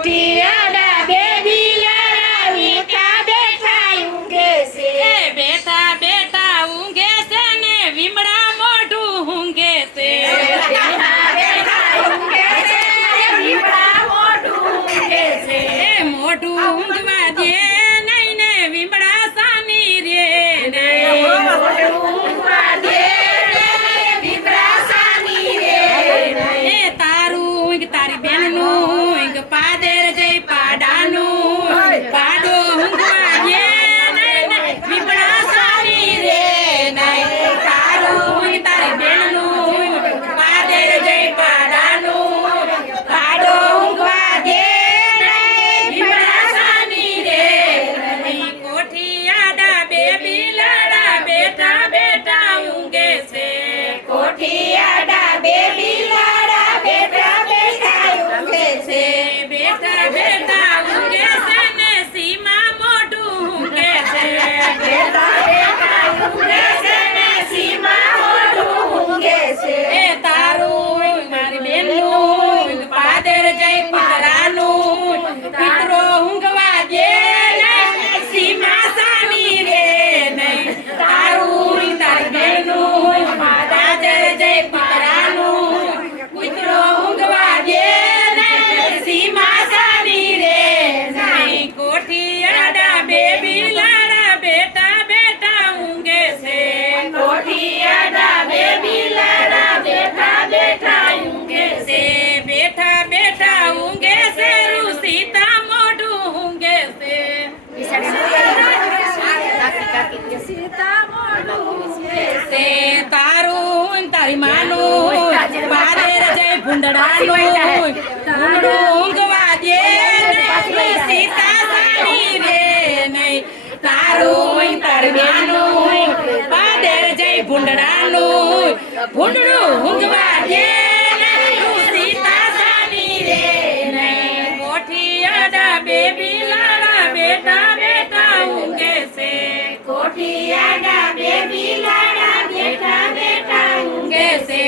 કોઠિયાડા baby લાડા બેઠા બેઠા ઊંઘે છે. બેઠા બેઠા ઊંઘે છે ને વીમડા મોઢું ઊંઘે છે. બેઠા બેઠા ઊંઘે છે વીમડા મોઢું ઊંઘે છે. મોઢું ઊંઘવા દે નહીં ને વીમડા સાની રે નહીં. મોઢું ઊંઘવા દે વીમડા સાની રે. તારું ઊંઘ તારી બેનનું ઊંઘ પાદર જઈ પાડાનું પાડો ઊંઘવા દે નહીં ને વીમડા સાની રે નહીં. તારું ઊંઘ તારી બેનનું ઊંઘ પાદર જઈ પાડાનું પાડો ઊંઘવા દે નહીં વીમડા સાની રે નહીં. કોઠિયાડા બેબી લાડા બેઠા બેઠા ઊંઘે છે. કોઠિયાડા બેબી લાડા બેઠા બેઠા ઊંઘે છે. બેઠા બેઠા ઊંઘે છે ને સીમા મોઢું ઊંઘે છે. બેઠા બેઠા ઊંઘે છે ને સીમા મોઢું ઊંઘે છે. તારું મારી બેનનું પાદર જઈ પારાનું પિતરો ઊંઘવા દે નહીં સીમા સાની રે નહીં. તારું તારી બેનનું પાદર જઈ પારાનું પિતરો ઊંઘવા દે નહીં સીમા સાની રે નહીં. કોઠિયાડા બેબી લાડા બેઠા બેઠા ઊંઘે છે. કોઠિયાડા બેબી લાડા બેઠા બેઠા ઊંઘે છે. બેઠા બેઠા ઊંઘે છે સીતા મોઢું ઊંઘે છે. સીતા મોઢું ઊંઘે છે. તારું તારી માનું પાદર જઈ ભૂંડડાનું ભૂંડડું ઊંઘવા દે નહીં સીતા સાની રે નહીં. તારું તારી માનું પાદર જઈ ભૂંડડાનું ભૂંડડું ઊંઘવા દે નહીં સીતા સાની રે નહીં. કોઠિયાડા બેબી લાડા બેઠા બેઠા ઊંઘે છે. કોઠિયાડા બેબી લાડા બેઠા બેઠા ઊંઘે ઊંઘે છે.